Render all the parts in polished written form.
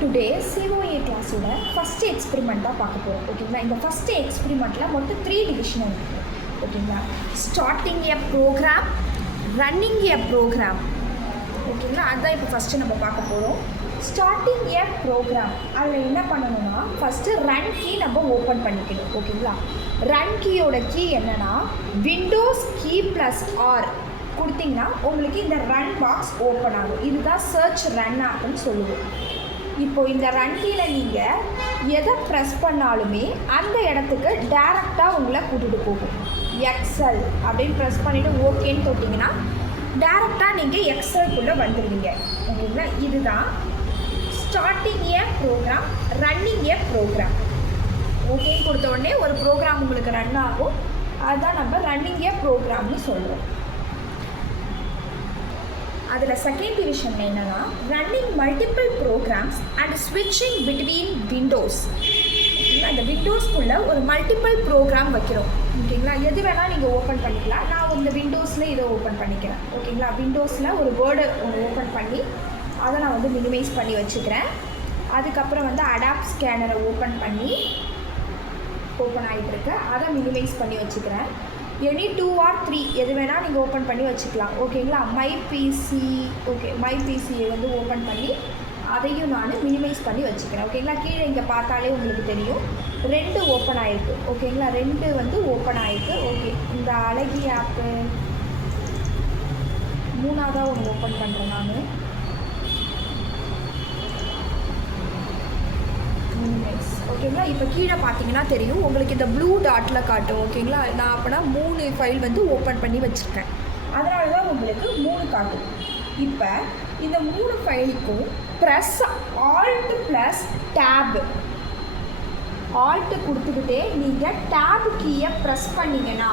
Today COA கிளாஸோட first எக்ஸ்பெரிமெண்ட்டாக பார்க்க போகிறோம். ஓகேங்களா, இந்த ஃபஸ்ட்டு எக்ஸ்பெரிமெண்ட்டில் மொத்தம் 3 டிவிஷன் இருக்குது. ஓகேங்களா, starting a program, running a program. ஓகேங்களா, அதுதான் இப்போ ஃபஸ்ட்டு நம்ம பார்க்க போகிறோம். ஸ்டார்டிங் எ ப்ரோக்ராம், அதில் என்ன பண்ணணும்னா ஃபஸ்ட்டு ரன் கீ நம்ம ஓப்பன் பண்ணிக்கணும். ஓகேங்களா, ரன் கீயோட கீ என்னென்னா விண்டோஸ் கீ +R கொடுத்திங்கன்னா உங்களுக்கு இந்த ரன் பாக்ஸ் ஓப்பன் ஆகும். இதுதான் சர்ச் ரன் ஆப்னு சொல்லுவோம். இப்போது இந்த ரன் கீயில் நீங்கள் எதை ப்ரெஸ் பண்ணாலுமே அந்த இடத்துக்கு டேரெக்டாக உங்களை கூட்டிகிட்டு போகும். எக்ஸல் அப்படின்னு ப்ரெஸ் பண்ணிவிட்டு ஓகேன்னு தொட்டிங்கன்னா டேரெக்டாக நீங்கள் எக்ஸல்குள்ளே வந்துடுவீங்க. ஓகேங்களா, இதுதான் starting a program, running a program. ஓகேன்னு கொடுத்த உடனே ஒரு ப்ரோக்ராம் உங்களுக்கு ரன் ஆகும். அதுதான் நம்ம ரன்னிங் ஏ ப்ரோக்ராம்னு சொல்கிறோம். அதில் செகண்ட் டிவிஷன் என்னென்னா ரன்னிங் மல்டிபிள் ப்ரோக்ராம்ஸ் அண்ட் ஸ்விட்சிங் பிட்வீன் விண்டோஸ். ஓகேங்களா, அந்த விண்டோஸ்க்குள்ளே ஒரு மல்டிபிள் ப்ரோக்ராம் வைக்கிறோம். ஓகேங்களா, எது வேணால் நீங்கள் ஓப்பன் பண்ணிக்கலாம். நான் இந்த விண்டோஸில் இதை ஓப்பன் பண்ணிக்கிறேன். ஓகேங்களா, விண்டோஸில் ஒரு வேர்டை ஓப்பன் பண்ணி அதை நான் மினிமைஸ் பண்ணி வச்சுக்கிறேன். அதுக்கப்புறம் அடாப்ட் ஸ்கேனரை ஓப்பன் ஆகிட்டுருக்கு, அதை மினிமைஸ் பண்ணி வச்சுக்கிறேன். எனி 2 or 3 எது வேணால் நீங்கள் ஓப்பன் பண்ணி வச்சுக்கலாம். ஓகேங்களா, மை பிசியை ஓப்பன் பண்ணி அதையும் நான் மினிமைஸ் பண்ணி வச்சுக்கிறேன். ஓகேங்களா, கீழே இங்கே பார்த்தாலே உங்களுக்கு தெரியும் 2 ஓப்பன் ஆகிருக்கு. ஓகேங்களா, 2 ஓப்பன் ஆகிருக்கு. ஓகே, இந்த அழகி ஆப்பு 3ஆவதாக ஒன்று ஓப்பன் பண்ணுறேன் நான். ஓகேங்களா, இப்போ கீழே பார்த்தீங்கன்னா தெரியும் உங்களுக்கு இந்த ப்ளூ டாட்டில் காட்டும். ஓகேங்களா, நான் அப்போனா 3 ஃபைல் ஓப்பன் பண்ணி வச்சுருக்கேன். அதனால தான் உங்களுக்கு 3 காட்டும். இப்போ இந்த 3 ஃபைலுக்கும் ப்ரெஸ் Alt+Tab கொடுத்துக்கிட்டே நீங்கள் டேப் கீயை ப்ரெஸ் பண்ணிங்கன்னா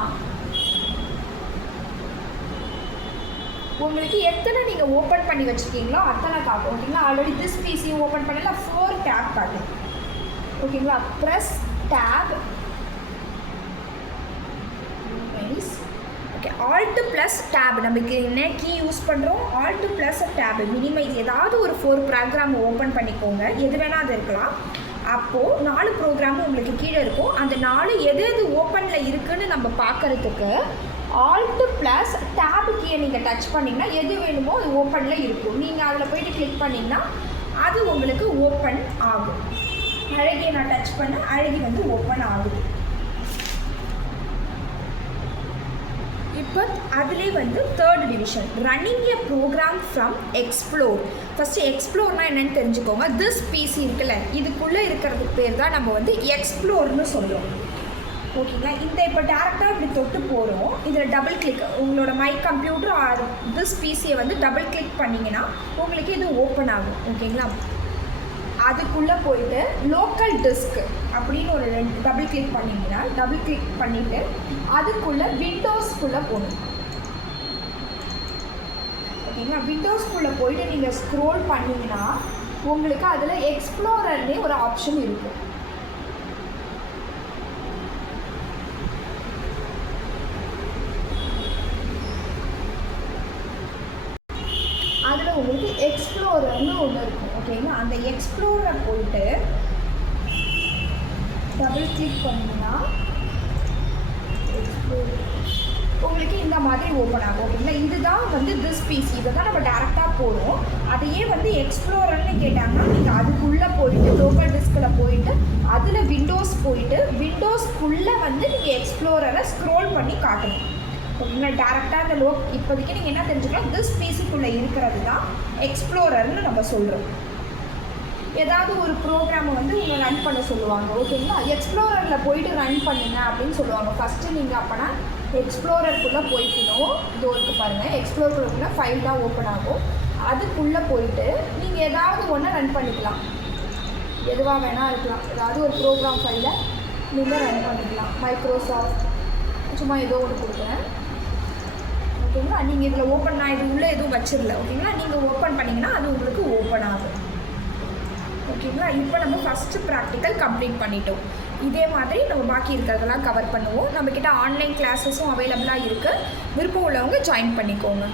உங்களுக்கு எத்தனை நீங்கள் ஓப்பன் பண்ணி வச்சுருக்கீங்களோ அத்தனை காட்டும். ஓகேங்களா, ஆல்ரெடி திஸ் பிசியும் ஓப்பன் பண்ணல 4 டேப் காட்டும். ஓகேங்களா, ப்ரெஸ் டேப். ஓகே, Alt+Tab நமக்கு என்ன கீ யூஸ் பண்ணுறோம்? Alt+Tab minimise. ஏதாவது ஒரு 4 ப்ரோக்ராம் ஓப்பன் பண்ணிக்கோங்க, எது வேணால் அது இருக்கலாம். அப்போது 4 ப்ரோக்ராமும் உங்களுக்கு கீழே இருக்கும். அந்த 4 எது ஓப்பனில் இருக்குதுன்னு நம்ம பார்க்குறதுக்கு Alt+Tab கீயை நீங்கள் டச் பண்ணிங்கன்னா எது வேணுமோ அது ஓப்பனில் இருக்கும். நீங்கள் அதில் போய்ட்டு கிளிக் பண்ணிங்கன்னா அது உங்களுக்கு ஓப்பன் ஆகும். அழகியை நான் டச் பண்ண அழகி ஓப்பன் ஆகுது. இப்போ அதிலே third division running a program from explore. First எக்ஸ்ப்ளோர்னால் என்னென்னு தெரிஞ்சுக்கோங்க. திஸ் பிசி இருக்குல்ல, இதுக்குள்ளே இருக்கிறதுக்கு பேர் தான் நம்ம எக்ஸ்ப்ளோர்னு சொல்லுவோம். ஓகேங்களா, இந்த இப்போ டேரெக்டாக இப்படி தொட்டு போகிறோம். இதில் டபுள் கிளிக், உங்களோட மை கம்ப்யூட்டர் ஆர் திஸ் பிசியை டபுள் கிளிக் பண்ணிங்கன்னா உங்களுக்கு இது ஓப்பன் ஆகும். ஓகேங்களா, அதுக்குள்ளே போயிட்டு லோக்கல் டிஸ்க் அப்படின்னு ஒரு டபுள் கிளிக் பண்ணிங்கன்னா டபுள் கிளிக் பண்ணிவிட்டு அதுக்குள்ளே விண்டோஸ்க்குள்ளே போகணும். ஓகேங்களா, விண்டோஸ்க்குள்ளே போயிட்டு நீங்கள் ஸ்க்ரோல் பண்ணிங்கன்னா உங்களுக்கு அதில் எக்ஸ்ப்ளோரர்னே ஒரு ஆப்ஷன் இருக்கும். அதில் உங்களுக்கு எக்ஸ்ப்ளோரர்னு ஒன்று இருக்கும். ஓகேங்களா, அந்த எக்ஸ்ப்ளோரர் போயிட்டு டபுள் கிளிக் பண்ணிங்கன்னா உங்களுக்கு இந்த மாதிரி ஓப்பன் ஆகும். ஓகேங்களா, இதுதான் திஸ் பிசி. இதை தான் நம்ம டேரெக்டாக போகிறோம். அதையே எக்ஸ்ப்ளோரர்னு கேட்டாங்கன்னா நீங்கள் அதுக்குள்ளே போயிட்டு லோக்கல் டிஸ்கில் போயிட்டு அதில் விண்டோஸ் போயிட்டு விண்டோஸ்க்குள்ளே நீங்கள் எக்ஸ்ப்ளோரரை ஸ்க்ரோல் பண்ணி காட்டணும். ஓகேங்களா, டேரெக்டாக இந்த இப்போதைக்கு நீங்கள் என்ன தெரிஞ்சுக்கலாம், திஸ் பிசிக்குள்ளே இருக்கிறது தான் எக்ஸ்ப்ளோரர்னு நம்ம சொல்கிறோம். ஏதாவது ஒரு ப்ரோக்ராமை உங்களை ரன் பண்ண சொல்லுவாங்க. ஓகேங்களா, எக்ஸ்ப்ளோரரில் போயிட்டு ரன் பண்ணுங்க அப்படின்னு சொல்லுவாங்க. ஃபஸ்ட்டு நீங்கள் அப்போனா எக்ஸ்ப்ளோரருக்குள்ளே போய்க்கணும். இது ஒருக்கு பாருங்கள், எக்ஸ்ப்ளோரருக்குள்ளே ஃபைல் தான் ஓப்பன் ஆகும். அதுக்குள்ளே போயிட்டு நீங்கள் ஏதாவது ஒன்று ரன் பண்ணிக்கலாம். எதுவாக வேணால் இருக்கலாம். ஏதாவது ஒரு ப்ரோக்ராம் ஃபைலை நீங்கள் ரன் பண்ணிக்கலாம். மைக்ரோசாஃப்ட் சும்மா ஏதோ ஒன்று கொடுக்குறேன். ஓகேங்களா, நீங்கள் இதில் ஓப்பன், நான் இது உள்ளே எதுவும் வச்சிடல. ஓகேங்களா, நீங்கள் ஓப்பன் பண்ணிங்கன்னா அது உங்களுக்கு ஓப்பன் ஆகும். ஓகேங்களா, இப்போ நம்ம ஃபஸ்ட்டு ப்ராக்டிக்கல் கம்ப்ளீட் பண்ணிட்டோம். இதே மாதிரி நம்ம பாக்கி இருக்கிறதெல்லாம் கவர் பண்ணுவோம். நம்மக்கிட்ட ஆன்லைன் கிளாஸஸும் அவைலபிளாக இருக்குது. விருப்பம் உள்ளவங்க ஜாயின் பண்ணிக்கோங்க.